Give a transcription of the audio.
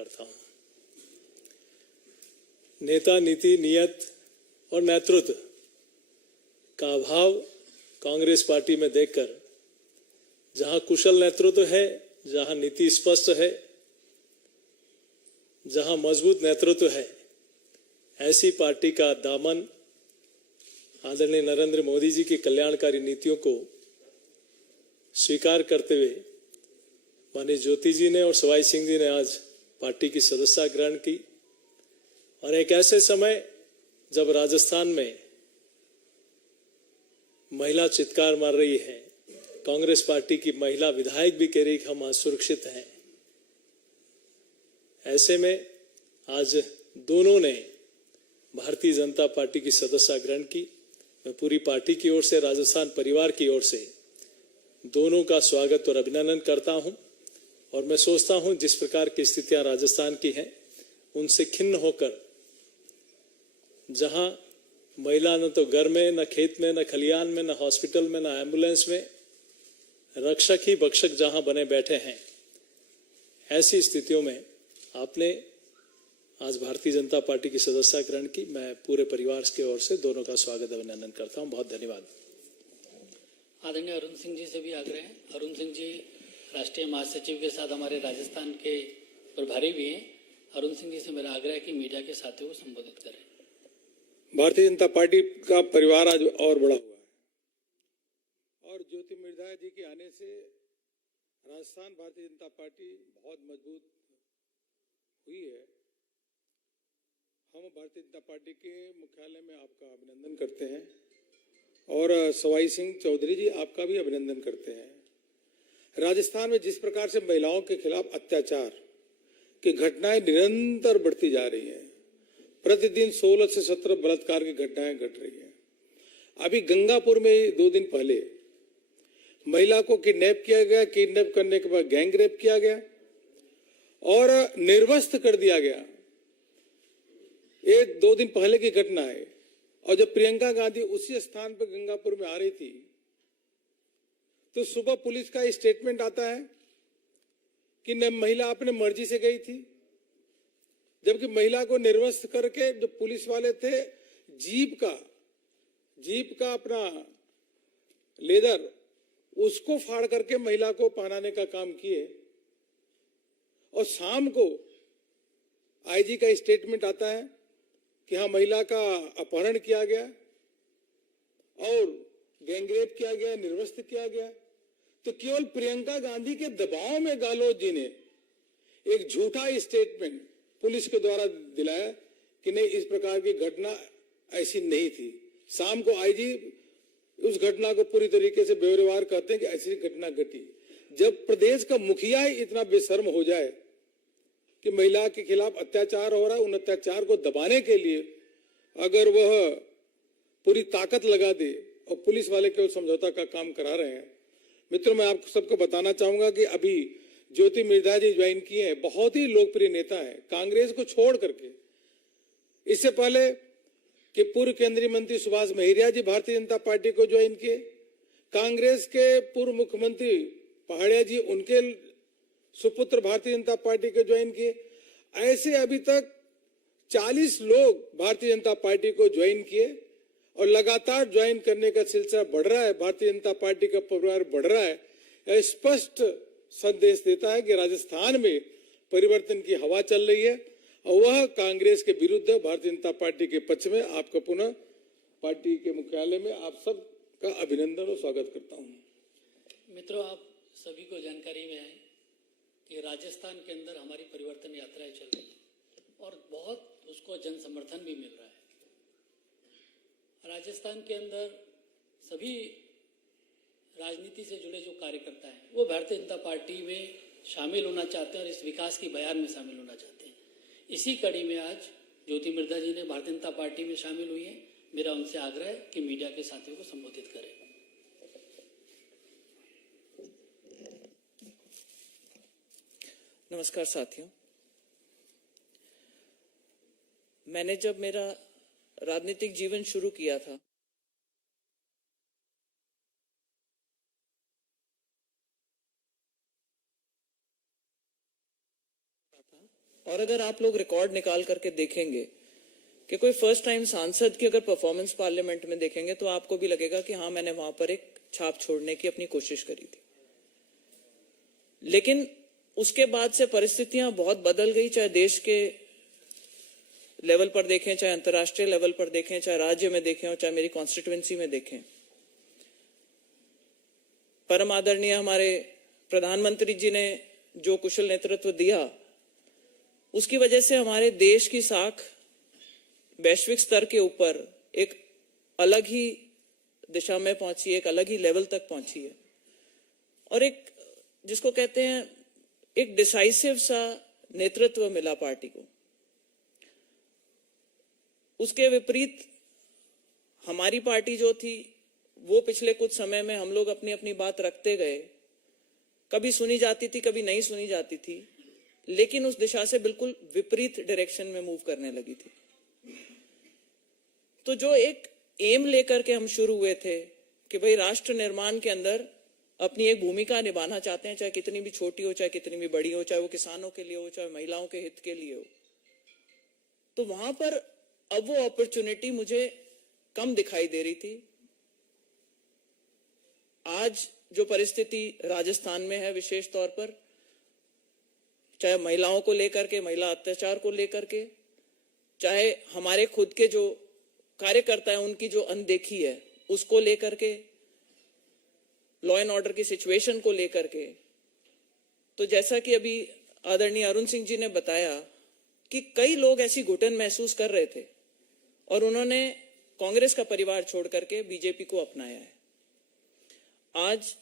करता हूं। नेता, नीति, नियत और नेतृत्व का अभाव कांग्रेस पार्टी में देखकर जहां कुशल नेतृत्व है, जहां नीति स्पष्ट है, जहां मजबूत नेतृत्व है, ऐसी पार्टी का दामन आदरणीय नरेंद्र मोदी जी की कल्याणकारी नीतियों को स्वीकार करते हुए माननीय ज्योति जी ने और सवाई सिंह जी ने आज पार्टी की सदस्यता ग्रहण की। और एक ऐसे समय जब राजस्थान में महिला चित्कार मार रही है, कांग्रेस पार्टी की महिला विधायक भी कह रही कि हम असुरक्षित हैं, ऐसे में आज दोनों ने भारतीय जनता पार्टी की सदस्यता ग्रहण की। मैं पूरी पार्टी की ओर से, राजस्थान परिवार की ओर से दोनों का स्वागत और अभिनंदन करता हूं। और मैं सोचता हूं जिस प्रकार की स्थितियां राजस्थान की हैं, उनसे खिन्न होकर जहां महिला न तो घर में, न खेत में, न खलियान में, न हॉस्पिटल में, न एम्बुलेंस में, रक्षक ही भक्षक जहां बने बैठे हैं, ऐसी स्थितियों में आपने आज भारतीय जनता पार्टी की सदस्यता ग्रहण की। मैं पूरे परिवार की ओर से दोनों का स्वागत अभिनंदन करता हूं। बहुत धन्यवाद। आदरणीय अरुण सिंह जी से भी आग्रह है। अरुण सिंह जी राष्ट्रीय महासचिव के साथ हमारे राजस्थान के प्रभारी भी हैं। अरुण सिंह जी से मेरा आग्रह है कि मीडिया के साथियों को संबोधित करें। भारतीय जनता पार्टी का परिवार आज और बड़ा हुआ है और ज्योति मिर्धा जी के आने से राजस्थान भारतीय जनता पार्टी बहुत मजबूत हुई है। हम भारतीय जनता पार्टी के मुख्यालय में आपका अभिनंदन करते हैं और सवाई सिंह चौधरी जी आपका भी अभिनंदन करते हैं। राजस्थान में जिस प्रकार से महिलाओं के खिलाफ अत्याचार की घटनाएं निरंतर बढ़ती जा रही हैं, प्रतिदिन 16 से 17 बलात्कार की घटनाएं घट रही हैं। अभी गंगापुर में 2 दिन पहले महिला को किडनैप किया गया, किडनैप करने के बाद गैंग रेप किया गया और निर्वस्त्र कर दिया गया। ये 2 दिन पहले की घटना है। और जब प्रियंका गांधी उसी स्थान पर गंगापुर में आ रही थी तो सुबह पुलिस का स्टेटमेंट आता है कि न महिला अपने मर्जी से गई थी, जबकि महिला को निर्वस्त्र करके जो पुलिस वाले थे जीप का अपना लेदर उसको फाड़ करके महिला को पहनाने का काम किए। और शाम को आईजी का स्टेटमेंट आता है कि हाँ महिला का अपहरण किया गया और गैंगरेप किया गया, निर्वस्त्र किया गया। तो केवल प्रियंका गांधी के दबाव में गहलोत जी ने एक झूठा स्टेटमेंट पुलिस के द्वारा दिलाया कि नहीं, इस प्रकार की घटना ऐसी नहीं थी। शाम को आईजी उस घटना को पूरी तरीके से बेवरवार कहते हैं कि ऐसी घटना घटी। जब प्रदेश का मुखिया ही इतना बेशर्म हो जाए कि महिला के खिलाफ अत्याचार हो रहा है, उन अत्याचार को दबाने के लिए अगर वह पूरी ताकत लगा दे और पुलिस वाले केवल समझौता का काम करा रहे हैं। मित्रों, मैं आप सबको बताना चाहूंगा कि अभी ज्योति मिर्धा जी ज्वाइन किए हैं, बहुत ही लोकप्रिय नेता है कांग्रेस को छोड़ करके। इससे पहले कि पूर्व केंद्रीय मंत्री सुभाष महिरिया जी भारतीय जनता पार्टी को ज्वाइन किए, कांग्रेस के पूर्व मुख्यमंत्री पहाड़िया जी उनके सुपुत्र भारतीय जनता पार्टी को ज्वाइन किए। ऐसे अभी तक 40 लोग भारतीय जनता पार्टी को ज्वाइन किए और लगातार ज्वाइन करने का सिलसिला बढ़ रहा है। भारतीय जनता पार्टी का परिवार बढ़ रहा है। यह स्पष्ट संदेश देता है कि राजस्थान में परिवर्तन की हवा चल रही है और वह कांग्रेस के विरुद्ध भारतीय जनता पार्टी के पक्ष में। आपका पुनः पार्टी के मुख्यालय में आप सब का अभिनंदन और स्वागत करता हूं। मित्रों, आप सभी को जानकारी में है कि राजस्थान के अंदर हमारी परिवर्तन यात्राएं चल रही है और बहुत उसको जन समर्थन भी मिल रहा है। राजस्थान के अंदर सभी राजनीति से जुड़े जो कार्यकर्ता हैं वो भारतीय जनता पार्टी में शामिल होना चाहते हैं और इस विकास की बयान में शामिल होना चाहते हैं। इसी कड़ी में आज ज्योति मिर्धा जी ने भारतीय जनता पार्टी में शामिल हुई है। मेरा उनसे आग्रह है कि मीडिया के साथियों को संबोधित करें। नमस्कार साथियों, मैंने जब मेरा राजनीतिक जीवन शुरू किया था और अगर आप लोग रिकॉर्ड निकाल करके देखेंगे कि कोई फर्स्ट टाइम सांसद की अगर परफॉर्मेंस पार्लियामेंट में देखेंगे तो आपको भी लगेगा कि हाँ, मैंने वहां पर एक छाप छोड़ने की अपनी कोशिश करी थी। लेकिन उसके बाद से परिस्थितियां बहुत बदल गई, चाहे देश के लेवल पर देखें, चाहे अंतर्राष्ट्रीय लेवल पर देखें, चाहे राज्य में देखें और चाहे मेरी कॉन्स्टिट्यूएंसी में देखें। परम आदरणीय हमारे प्रधानमंत्री जी ने जो कुशल नेतृत्व दिया, उसकी वजह से हमारे देश की साख वैश्विक स्तर के ऊपर एक अलग ही दिशा में पहुंची है, एक अलग ही लेवल तक पहुंची है। और एक जिसको कहते हैं एक डिसाइसिव सा नेतृत्व मिला पार्टी को। उसके विपरीत हमारी पार्टी जो थी वो पिछले कुछ समय में हम लोग अपनी अपनी बात रखते गए, कभी सुनी जाती थी, कभी नहीं सुनी जाती थी, लेकिन उस दिशा से बिल्कुल विपरीत डायरेक्शन में मूव करने लगी थी। तो जो एक एम लेकर के हम शुरू हुए थे कि भाई राष्ट्र निर्माण के अंदर अपनी एक भूमिका निभाना चाहते हैं, चाहे कितनी भी छोटी हो, चाहे कितनी भी बड़ी हो, चाहे वो किसानों के लिए हो, चाहे महिलाओं के हित के लिए हो, तो वहां पर अब वो अपॉर्चुनिटी मुझे कम दिखाई दे रही थी। आज जो परिस्थिति राजस्थान में है, विशेष तौर पर चाहे महिलाओं को लेकर के, महिला अत्याचार को लेकर के, चाहे हमारे खुद के जो कार्यकर्ता है उनकी जो अनदेखी है उसको लेकर के, लॉ एंड ऑर्डर की सिचुएशन को लेकर के, तो जैसा कि अभी आदरणीय अरुण सिंह जी ने बताया कि कई लोग ऐसी घुटन महसूस कर रहे थे और उन्होंने कांग्रेस का परिवार छोड़ करके बीजेपी को अपनाया है। आज